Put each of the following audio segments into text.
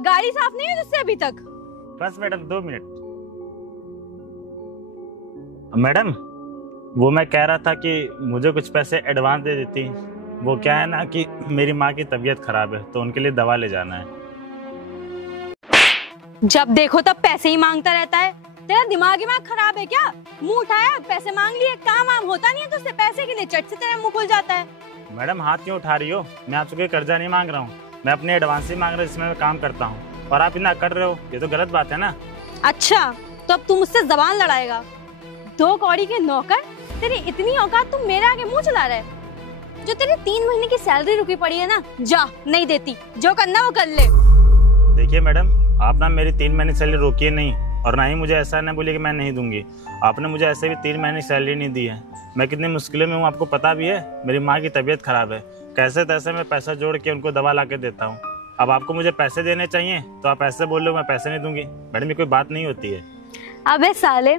गाड़ी साफ नहीं हुई तुझसे अभी तक? बस मैडम 2 मिनट। मैडम वो मैं कह रहा था कि मुझे कुछ पैसे एडवांस दे देती। वो क्या है ना कि मेरी माँ की तबीयत खराब है तो उनके लिए दवा ले जाना है। जब देखो तब पैसे ही मांगता रहता है। तेरा दिमाग खराब है क्या? मुंह उठाया, पैसे मांग लिए, काम होता नहीं है तुझसे पैसे के लिए, चट से तेरा मुंह खुल जाता है। मैडम हाथ क्यों उठा रही हो? मैं आपसे कोई कर्जा नहीं मांग रहा हूँ, मैं अपने एडवांस ही मांग रहा हूँ जिसमें मैं काम करता हूँ, और आप इतना कर रहे हो, ये तो गलत बात है ना। अच्छा तो अब तू मुझसे जबान लड़ाएगा? 2 कौड़ी के नौकर, तेरी इतनी औकात, तू मेरे आगे मुंह चला रहा है? जो तेरी 3 महीने की सैलरी रुकी पड़ी है ना, जा, नहीं देती, जो करना वो कर ले। देखिए मैडम, आप ना मेरी 3 महीने सैलरी रोकिए नहीं, और ना ही मुझे ऐसा ना बोलिए कि मैं नहीं दूंगी। आपने मुझे ऐसे भी 3 महीने की सैलरी नहीं दी है। मैं कितनी मुश्किलों में हूँ आपको पता भी है। मेरी माँ की तबीयत खराब है, कैसे तैसे मैं पैसा जोड़ के उनको दवा ला के देता हूँ। अब आपको मुझे पैसे देने चाहिए तो आप ऐसे बोल रहे हो मैं पैसे नहीं दूंगी। मैडम ये कोई बात नहीं होती है। अबे साले,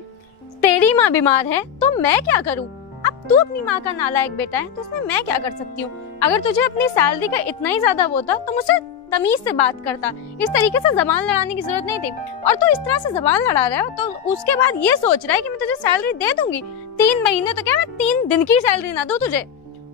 तेरी माँ बीमार है तो मैं क्या करूँ? अब तू अपनी माँ का नालायक बेटा है तो इसमें मैं क्या कर सकती हूँ? अगर तुझे अपनी सैलरी का इतना ही ज्यादा वो था तो मुझसे तमीज से बात करता, इस तरीके से जबान लड़ाने की जरूरत नहीं थी। और तू इस तरह से जबान लड़ा रहा है तो उसके बाद ये सोच रहा है कि मैं तुझे सैलरी दे दूंगी 3 महीने, तो क्या मैं 3 दिन की सैलरी ना दूं तुझे?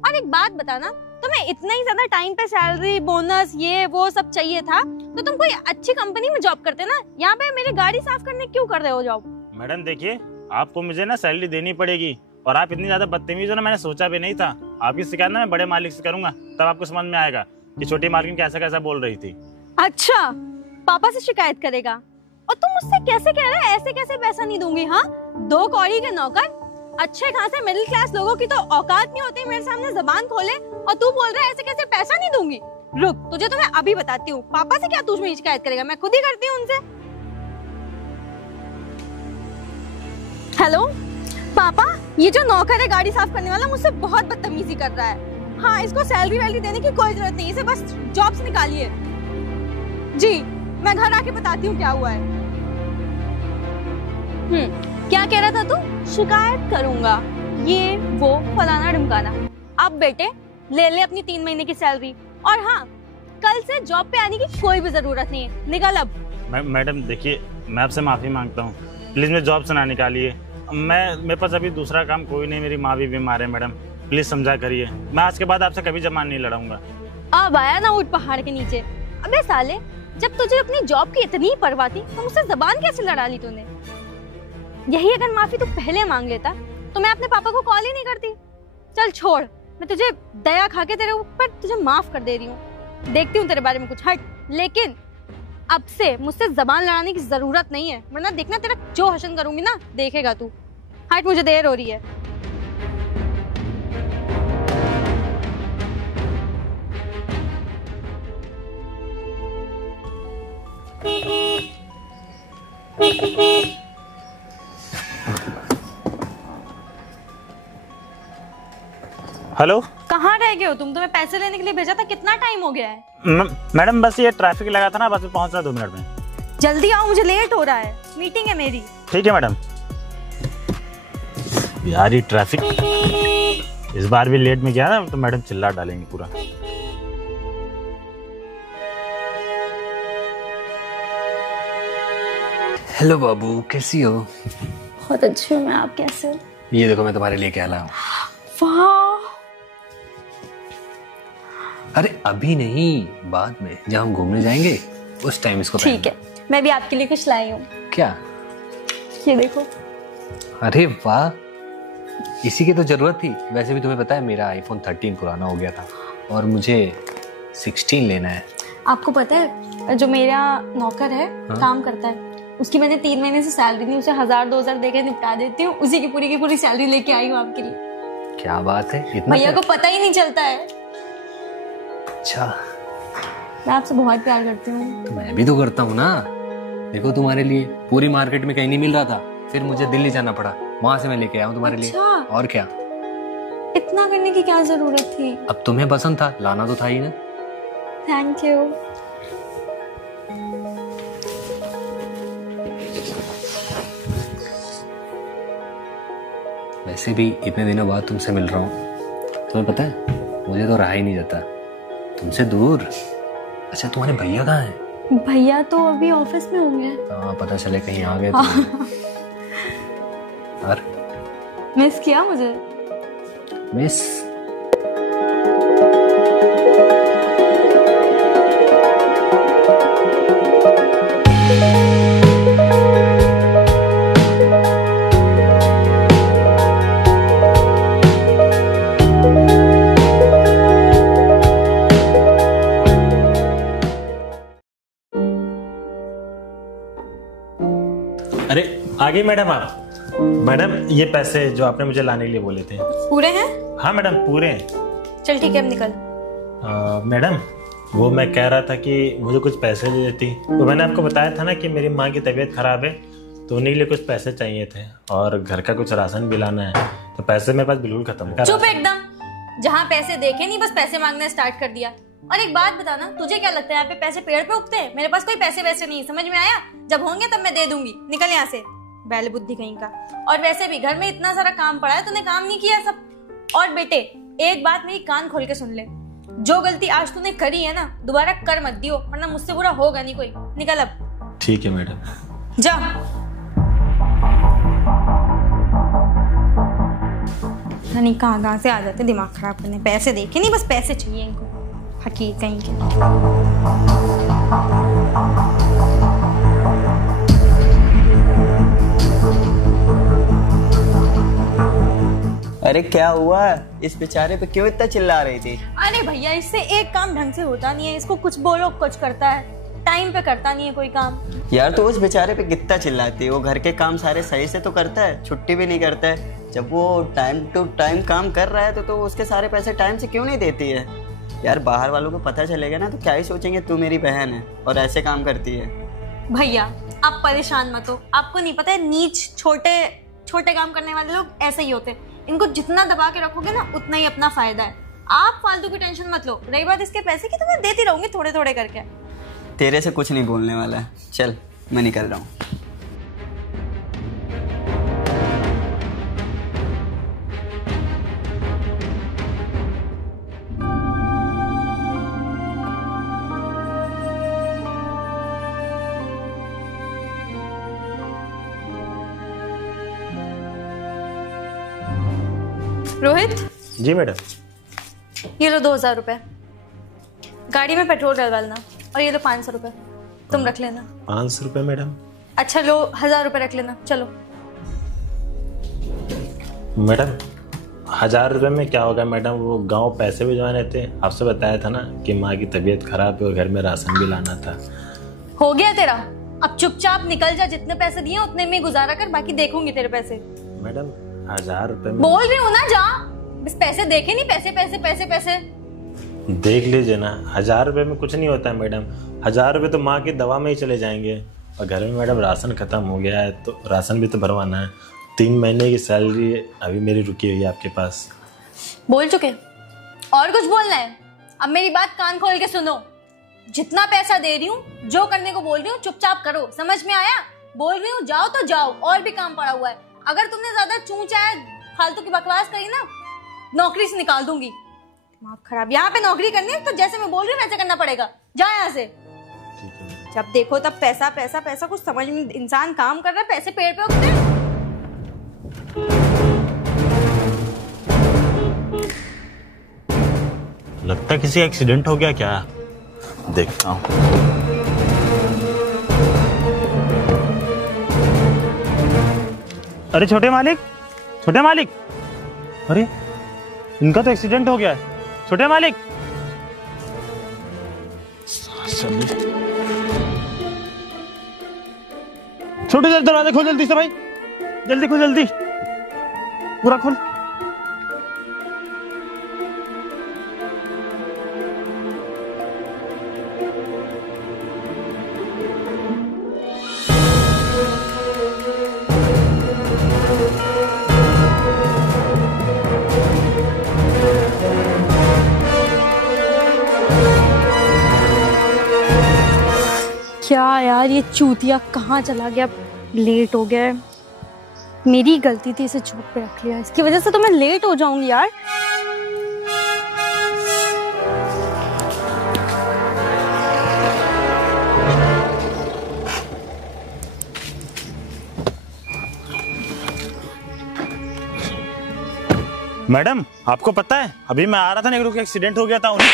और एक बात बताना, तुम्हें इतना ही ज्यादा टाइम पे सैलरी, बोनस, ये वो सब चाहिए था तो तुम कोई अच्छी कंपनी में जॉब करते ना। यहाँ पे मेरी गाड़ी साफ करने क्यों कर रहे हो जॉब? मैडम देखिए, आपको मुझे ना सैलरी देनी पड़ेगी, और आप इतनी ज्यादा बदतमीज हो ना, मैंने सोचा भी नहीं था। आपकी शिकायत ना मैं बड़े मालिक से करूंगा, तब आपको समझ में आएगा कि छोटी मालकिन कैसा कैसा बोल रही थी। अच्छा, पापा से शिकायत करेगा? और तुम मुझसे कैसे कह रहे हैं ऐसे कैसे पैसा नहीं दूंगी? हाँ, 2 कौड़ी के नौकर, अच्छे खासे मिडिल क्लास लोगों की तो औकात नहीं होती मेरे सामने जबान खोले, और तू बोल रहा है ऐसे कैसे पैसा नहीं दूंगी? रुक, तुझे तो मैं अभी बताती हूँ। पापा से क्या तू मुझे शिकायत करेगा? मैं खुद ही करती हूँ उनसे। हेलो पापा, ये जो नौकर है गाड़ी साफ करने वाला, मुझसे बहुत बदतमीजी कर रहा है। हाँ, इसको सैलरी वैलरी देने की कोई जरूरत नहीं, इसे बस जॉब से निकालिए। जी, मैं घर आके बताती हूँ क्या हुआ है। क्या कह रहा था तू? शिकायत करूंगा, ये वो फलाना ढिमकाना। अब बेटे ले ले अपनी 3 महीने की सैलरी, और हाँ, कल से जॉब पे आने की कोई भी जरूरत नहीं है, निकल अब। मैडम देखिए, मैं आपसे माफी मांगता हूँ, प्लीज मैं जॉब से ना निकालिए। मेरे पास अभी दूसरा काम कोई नहीं, मेरी माँ भी बीमार है। मैडम प्लीज समझा करिए, मैं आज के बाद आपसे कभी जबान नहीं लड़ाऊंगा। अब आया ना ऊँट पहाड़ के नीचे। अबे साले, जब तुझे अपनी जॉब की इतनी परवाह थी तो मुझसे जबान कैसे लड़ा ली तूने? यही अगर माफी तू पहले मांग लेता तो मैं अपने पापा को कॉल ही नहीं करती। चल छोड़, मैं तुझे दया खा के तेरे ऊपर तुझे माफ कर दे रही हूँ, देखती हूँ तेरे बारे में कुछ। हट, लेकिन अब से मुझसे जबान लड़ाने की जरूरत नहीं है, वरना देखना तेरा जो हशन करूंगी ना, देखेगा तू। हट, मुझे देर हो रही है। हेलो, कहाँ रह गए हो तुम? तुम्हें पैसे लेने के लिए भेजा था, कितना टाइम हो गया है? मैडम बस ये ट्रैफिक लगा था ना, बस पहुंचना 2 मिनट में। जल्दी आओ, मुझे लेट हो रहा है, मीटिंग है मेरी। ठीक है मैडम। यार ये ट्रैफिक इस बार भी लेट में गया ना तो मैडम चिल्ला डालेंगे पूरा। हेलो बाबू, कैसी हो? बहुत अच्छी हूँ मैं, आप कैसे हो? ये देखो मैं तुम्हारे लिए क्या लाया हूँ। वाह! अरे अभी नहीं, बाद में जब हम घूमने जाएंगे उस टाइम इसको ठीक है, मैं भी आपके लिए कुछ लाई हूँ। क्या? ये देखो। अरे वाह, इसी की तो जरूरत थी। वैसे भी तुम्हें पता है मेरा iPhone 13 पुराना हो गया था और मुझे 16 लेना है। आपको पता है जो मेरा नौकर है, काम करता है, उसकी मैंने 3 महीने से सैलरी नहीं, उसे 1000-2000 देके निपटा देती हूँ, उसी की पूरी सैलरी लेके आई हूँ आपके लिए। क्या बात है, इतना भैया को पता ही नहीं चलता है। अच्छा, मैं आपसे बहुत प्यार करती हूँ। तो मैं भी तो करता हूँ ना। देखो तुम्हारे लिए पूरी मार्केट में कहीं नहीं मिल रहा था, फिर मुझे दिल्ली जाना पड़ा, वहां से मैं लेके आया हूँ तुम्हारे लिए। और क्या, इतना करने की क्या जरूरत थी? अब तुम्हें पसंद था, लाना तो था ही ना। Thank you. वैसे भी इतने दिनों बाद तुमसे मिल रहा हूँ, तुम्हें पता है मुझे तो रहा ही नहीं जाता तुमसे दूर। अच्छा तुम्हारे भैया कहाँ हैं? भैया तो अभी ऑफिस में होंगे। हाँ, पता चले कहीं आ गए तो। और मिस किया मुझे? मिस अरे आ गई मैडम आप। मैडम ये पैसे जो आपने मुझे लाने के लिए बोले थे। पूरे हैं? हाँ मैडम पूरे हैं। चल ठीक है, अब निकल। मैडम वो मैं कह रहा था कि मुझे कुछ पैसे दे देती। तो मैंने आपको बताया था ना कि मेरी माँ की तबीयत खराब है, तो उन्हीं के लिए कुछ पैसे चाहिए थे और घर का कुछ राशन भी लाना है, तो पैसे मेरे पास बिल्कुल खत्म हो। चुप एकदम, जहाँ पैसे देखे नहीं बस पैसे मांगना स्टार्ट कर दिया। और एक बात बताना, तुझे क्या लगता है यहाँ पे पैसे पेड़ पे उगते हैं? मेरे पास कोई पैसे वैसे नहीं, समझ में आया? जब होंगे तब मैं दे दूंगी, निकल यहाँ से, बैल बुद्धि कहीं का। और वैसे भी घर में इतना सारा काम पड़ा है, तूने काम नहीं किया सब। और बेटे एक बात मेरी कान खोल के सुन ले, जो गलती आज तूने करी है ना, दोबारा कर मत दियो, वरना मुझसे बुरा होगा नहीं कोई। निकल अब। ठीक है मैडम। जा। नहीं कहाँ से आ जाते दिमाग खराब करने। पैसे देखे नहीं, बस पैसे चाहिए इनको, हकीर कहीं के। अरे क्या हुआ? इस बेचारे पे क्यों इतना चिल्ला रही थी? अरे भैया इससे एक काम ढंग से होता नहीं है, इसको कुछ बोलो कुछ करता है, टाइम पे करता नहीं है कोई काम। यार तो उस बेचारे पे कितना चिल्लाती है? वो घर के काम सारे सही से तो करता है, छुट्टी भी नहीं करता है। जब वो टाइम टू टाइम काम कर रहा है तो उसके सारे पैसे टाइम से क्यों नहीं देती है? यार बाहर वालों को पता चलेगा ना तो क्या ही सोचेंगे, तू मेरी बहन है और ऐसे काम करती है। भैया आप परेशान मत हो, आपको नहीं पता है नीच छोटे छोटे काम करने वाले लोग ऐसे ही होते हैं। इनको जितना दबा के रखोगे ना उतना ही अपना फायदा है। आप फालतू की टेंशन मत लो। रही बात इसके पैसे की, तो मैं देती रहूंगी थोड़े थोड़े करके। तेरे से कुछ नहीं बोलने वाला है, चल मैं निकल रहा हूँ। रोहित जी मैडम। ये लो 2000 रुपए, गाड़ी में पेट्रोल डलवा लेना। और ये लो 500 रुपए, तुम रख लेना। 500 रुपये मैडम? अच्छा लो 1000 रुपए रख लेना। चलो। मैडम 1000 रुपये में क्या होगा मैडम? वो गांव पैसे भिजवाने थे, आपसे बताया था ना कि माँ की तबीयत खराब है और घर में राशन भी लाना था। हो गया तेरा, अब चुपचाप निकल जा। जितने पैसे दिए उतने में गुजारा कर, बाकी देखूंगी तेरे पैसे। मैडम 1000 रुपये में बोल रही हूँ ना, जा। बस पैसे देखे नहीं, पैसे पैसे पैसे पैसे देख लीजिए ना। 1000 रुपये में कुछ नहीं होता है मैडम। 1000 रुपये तो माँ की दवा में ही चले जाएंगे। और घर में मैडम राशन खत्म हो गया है, तो राशन भी तो भरवाना है। 3 महीने की सैलरी अभी मेरी रुकी हुई है आपके पास। बोल चुके, और कुछ बोलना है? अब मेरी बात कान खोल के सुनो। जितना पैसा दे रही हूँ, जो करने को बोल रही हूँ चुपचाप करो, समझ में आया? बोल रही हूँ जाओ तो जाओ, और भी काम पड़ा हुआ है। अगर तुमने ज्यादा चूचा फालतू की बकवास करी ना, नौकरी से निकाल दूंगी। दिमाग खराब। यहाँ पे नौकरी करनी है तो जैसे मैं बोल रही हूँ वैसे करना पड़ेगा। जा यहाँ से। जब देखो तब पैसा पैसा पैसा, कुछ समझ में। इंसान काम कर रहा है, पैसे पेड़ पे उगते हैं। लगता है किसी एक्सीडेंट हो गया क्या, देखता हूँ। अरे छोटे मालिक, छोटे मालिक, अरे इनका तो एक्सीडेंट हो गया है। छोटे मालिक, छोटे जल्दी दरवाजा खोल, जल्दी से भाई, जल्दी खोल, जल्दी पूरा खोल। क्या यार, ये चूतिया कहाँ चला गया? लेट हो गया। मेरी गलती थी इसे चौक पे रख लिया, इसकी वजह से तो मैं लेट हो जाऊंगी यार। मैडम आपको पता है अभी मैं आ रहा था नेहरू का एक्सीडेंट हो गया था उन्हें।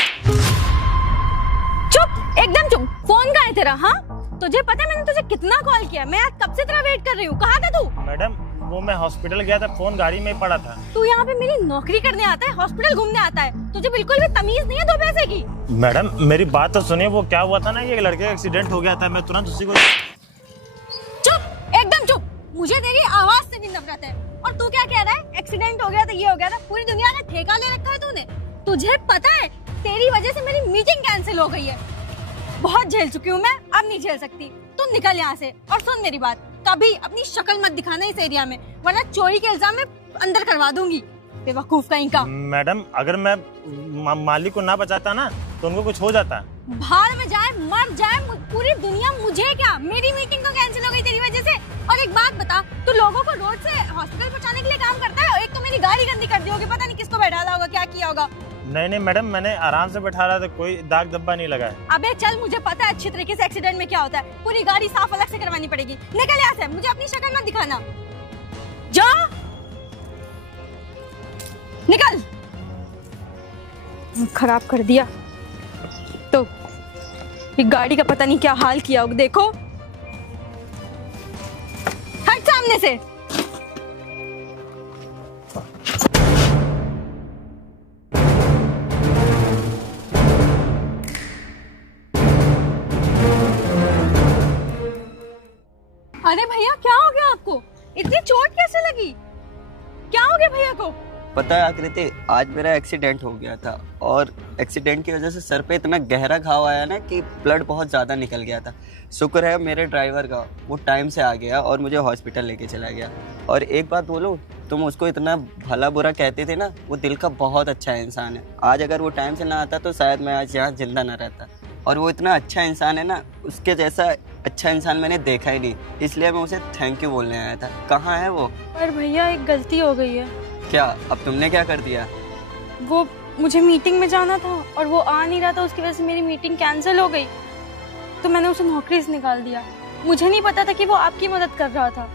चुप, एकदम चुप। फोन कहाँ है तेरा? हाँ, तुझे पता है मैंने तुझे कितना कॉल किया? मैं आज कब से तेरा वेट कर रही हूँ। कहाँ था तू? मैडम वो मैं हॉस्पिटल गया था, फोन गाड़ी में ही पड़ा था। तू यहाँ पे मेरी नौकरी करने आता है, हॉस्पिटल घूमने आता है? तुझे बिल्कुल भी तमीज नहीं है 2 पैसे की। मैडम मेरी बात तो सुनिए, वो क्या हुआ था ना, ये लड़के का एक्सीडेंट हो गया था, मैं तुरंत उसी को। चुप, एकदम चुप। मुझे तेरी आवाज से भी नफरत है। और तू क्या कह रहा है? एक्सीडेंट हो गया था, ये हो गया था। पूरी दुनिया ने ठेका ले रखा है तूने। तुझे पता है तेरी वजह से मेरी मीटिंग कैंसिल हो गई है। बहुत झेल चुकी हूँ मैं, अब नहीं झेल सकती। तुम निकल यहाँ से। और सुन मेरी बात, कभी अपनी शक्ल मत दिखाना इस एरिया में, वरना चोरी के इल्जाम में अंदर करवा दूंगी। बेवकूफ कहीं का। मैडम अगर मैं मालिक को ना बचाता ना तो उनको कुछ हो जाता। भाड़ में जाए, मर जाए, पूरी दुनिया मुझे क्या। मेरी मीटिंग तो कैंसिल हो गई तेरी वजह से। और एक बात बता, तू लोगों को रोड से हॉस्पिटल पहुंचाने के लिए काम करता है? एक तो मेरी गाड़ी गंदी कर दी होगी, पता नहीं किसको बैठा होगा, क्या किया होगा। नहीं मैडम, मैंने आराम से बैठा रहा था, कोई दाग धब्बा नहीं लगा है। अबे चल, मुझे पता है अच्छी तरीके से एक्सीडेंट में क्या होता है। पूरी गाड़ी साफ अलग से करवानी पड़ेगी। निकल यहाँ से, मुझे अपनी शक्ल मत दिखाना। जा, निकल। खराब कर दिया तो ये गाड़ी का पता नहीं क्या हाल किया होगा। देखो, हट सामने से। अरे भैया, क्या हो गया आपको? इतनी चोट कैसे लगी? क्या हो गया भैया को? पता है आकृति, आज मेरा एक्सीडेंट हो गया था और एक्सीडेंट की वजह से सर पे इतना गहरा घाव आया ना कि ब्लड बहुत ज़्यादा निकल गया था। शुक्र है मेरे ड्राइवर का, वो टाइम से आ गया और मुझे हॉस्पिटल लेके चला गया। और एक बात बोलूँ, तुम उसको इतना भला बुरा कहते थे ना, वो दिल का बहुत अच्छा इंसान है। आज अगर वो टाइम से ना आता तो शायद मैं आज यहाँ जिंदा ना रहता। और वो इतना अच्छा इंसान है ना, उसके जैसा अच्छा इंसान मैंने देखा ही नहीं, इसलिए मैं उसे थैंक यू बोलने आया था। कहाँ है वो? पर भैया एक गलती हो गई है। क्या? अब तुमने क्या कर दिया? वो मुझे मीटिंग में जाना था और वो आ नहीं रहा था, उसकी वजह से मेरी मीटिंग कैंसिल हो गई, तो मैंने उसे नौकरी से निकाल दिया। मुझे नहीं पता था कि वो आपकी मदद कर रहा था।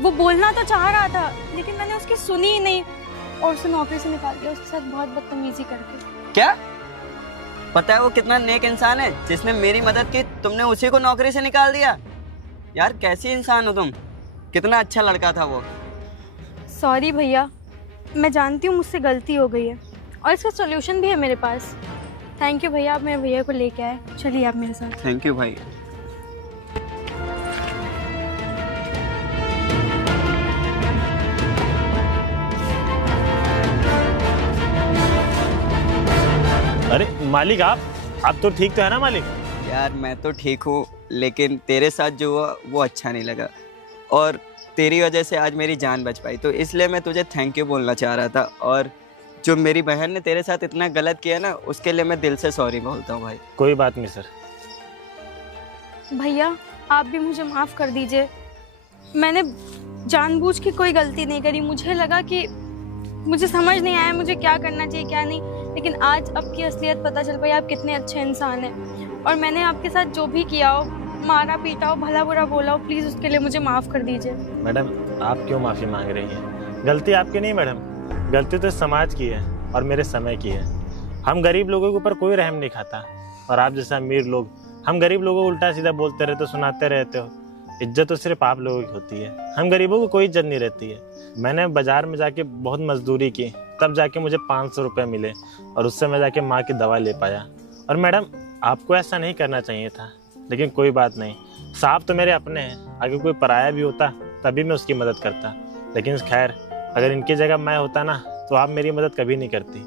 वो बोलना तो चाह रहा था लेकिन मैंने उसकी सुनी ही नहीं और उसे नौकरी से निकाल दिया, उसके साथ बहुत बदतमीजी करके। क्या? पता है वो कितना नेक इंसान है जिसने मेरी मदद की, तुमने उसी को नौकरी से निकाल दिया? यार कैसी इंसान हो तुम, कितना अच्छा लड़का था वो। सॉरी भैया, मैं जानती हूँ मुझसे गलती हो गई है और इसका सॉल्यूशन भी है मेरे पास। थैंक यू भैया, आप मेरे भैया को लेके आए। चलिए आप मेरे साथ। थैंक यू भाई। अरे मालिक, आप तो ठीक तो है ना मालिक? यार मैं तो ठीक हूँ, लेकिन तेरे साथ जो हुआ वो अच्छा नहीं लगा और तेरी वजह से आज मेरी जान बच पाई, तो इसलिए मैं तुझे थैंक यू बोलना चाह रहा था। और जो मेरी बहन ने तेरे साथ इतना गलत किया ना, उसके लिए मैं दिल से सॉरी बोलता हूँ भाई। कोई बात नहीं सर। भैया आप भी मुझे माफ़ कर दीजिए, मैंने जानबूझ के कोई गलती नहीं करी। मुझे लगा कि मुझे समझ नहीं आया मुझे क्या करना चाहिए क्या नहीं, लेकिन आज आपकी असलियत पता चल पाई, आप कितने अच्छे इंसान हैं। और मैंने आपके साथ जो भी किया हो, मारा पीटा हो, भला बुरा बोला हो, प्लीज़ उसके लिए मुझे माफ़ कर दीजिए। मैडम आप क्यों माफ़ी मांग रही हैं? गलती आपकी नहीं मैडम, गलती तो समाज की है और मेरे समय की है। हम गरीब लोगों के ऊपर कोई रहम नहीं खाता और आप जैसे अमीर लोग हम गरीब लोगों को उल्टा सीधा बोलते रहते हो, सुनाते रहते हो। इज्जत तो सिर्फ आप लोगों की होती है, हम गरीबों को कोई इज्जत नहीं रहती है। मैंने बाजार में जाके बहुत मजदूरी की, तब जाके मुझे 500 रुपये मिले और उससे मैं जाके माँ की दवा ले पाया। और मैडम आपको ऐसा नहीं करना चाहिए था, लेकिन कोई बात नहीं, साहब तो मेरे अपने हैं, अगर कोई पराया भी होता तभी मैं उसकी मदद करता। लेकिन खैर, अगर इनकी जगह मैं होता ना तो आप मेरी मदद कभी नहीं करती।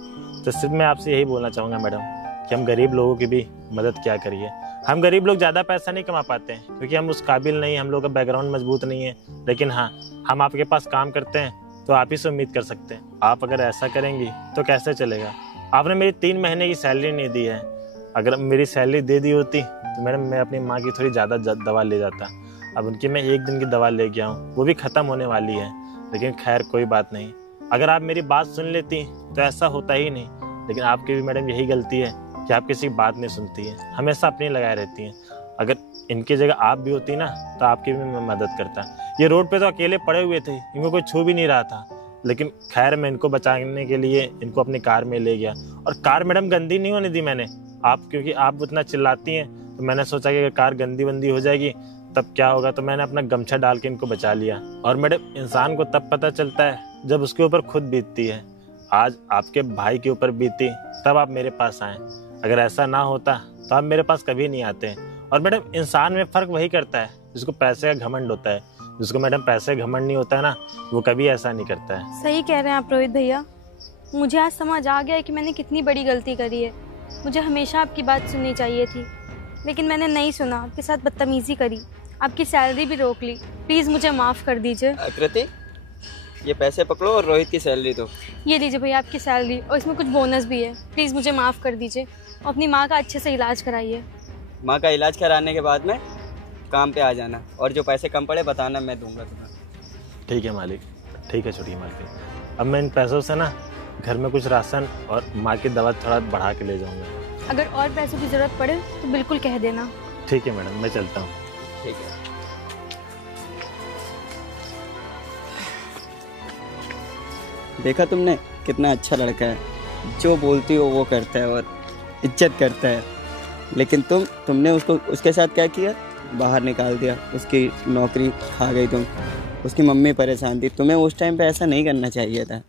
तो सिर्फ मैं आपसे यही बोलना चाहूँगा मैडम कि हम गरीब लोगों की भी मदद क्या करिए। हम गरीब लोग ज़्यादा पैसा नहीं कमा पाते हैं क्योंकि हम उस काबिल नहीं, हम लोग का बैकग्राउंड मजबूत नहीं है, लेकिन हाँ, हम आपके पास काम करते हैं तो आप ही से उम्मीद कर सकते हैं। आप अगर ऐसा करेंगी तो कैसे चलेगा? आपने मेरी 3 महीने की सैलरी नहीं दी है। अगर मेरी सैलरी दे दी होती तो मैडम मैं अपनी माँ की थोड़ी ज़्यादा दवा ले जाता। अब उनकी मैं 1 दिन की दवा ले गया हूँ, वो भी ख़त्म होने वाली है, लेकिन खैर कोई बात नहीं। अगर आप मेरी बात सुन लेती तो ऐसा होता ही नहीं, लेकिन आपकी भी मैडम यही गलती है कि आप किसी की बात नहीं सुनती है, हमेशा अपनी लगाए रहती हैं। अगर इनकी जगह आप भी होती ना तो आपकी भी मैं मदद करता। ये रोड पे तो अकेले पड़े हुए थे, इनको कोई छू भी नहीं रहा था, लेकिन खैर मैं इनको बचाने के लिए इनको अपनी कार में ले गया। और कार मैडम गंदी नहीं होने दी मैंने, क्योंकि आप उतना चिल्लाती हैं तो मैंने सोचा कि अगर कार गंदी वंदी हो जाएगी तब क्या होगा, तो मैंने अपना गमछा डाल के इनको बचा लिया। और मैडम इंसान को तब पता चलता है जब उसके ऊपर खुद बीतती है। आज आपके भाई के ऊपर बीती तब आप मेरे पास आए, अगर ऐसा ना होता तो आप मेरे पास कभी नहीं आते। और मैडम इंसान में फ़र्क वही करता है जिसको पैसे का घमंड होता है, जिसको मैडम पैसे का घमंड नहीं होता है ना, वो कभी ऐसा नहीं करता है। सही कह रहे हैं आप रोहित भैया, मुझे आज समझ आ गया है कि मैंने कितनी बड़ी गलती करी है। मुझे हमेशा आपकी बात सुननी चाहिए थी, लेकिन मैंने नहीं सुना, आपके साथ बदतमीज़ी करी, आपकी सैलरी भी रोक ली। प्लीज़ मुझे माफ़ कर दीजिए। आकृति, ये पैसे पकड़ो और रोहित की सैलरी दो। ये लीजिए भैया आपकी सैलरी, और इसमें कुछ बोनस भी है। प्लीज़ मुझे माफ़ कर दीजिए और अपनी माँ का अच्छे से इलाज कराइए। माँ का इलाज कराने के बाद में काम पे आ जाना, और जो पैसे कम पड़े बताना, मैं दूंगा तुम्हें। ठीक है मालिक, ठीक है छोटी मालिक। अब मैं इन पैसों से ना घर में कुछ राशन और माँ की दवा थोड़ा बढ़ा के ले जाऊंगा। अगर और पैसों की ज़रूरत पड़े तो बिल्कुल कह देना। ठीक है मैडम, मैं चलता हूँ। ठीक है। देखा तुमने, कितना अच्छा लड़का है, जो बोलती हो वो करता है और इज्जत करता है। लेकिन तुमने उसके साथ क्या किया, बाहर निकाल दिया, उसकी नौकरी खा गई तुम, उसकी मम्मी परेशान थी। तुम्हें उस टाइम पे ऐसा नहीं करना चाहिए था।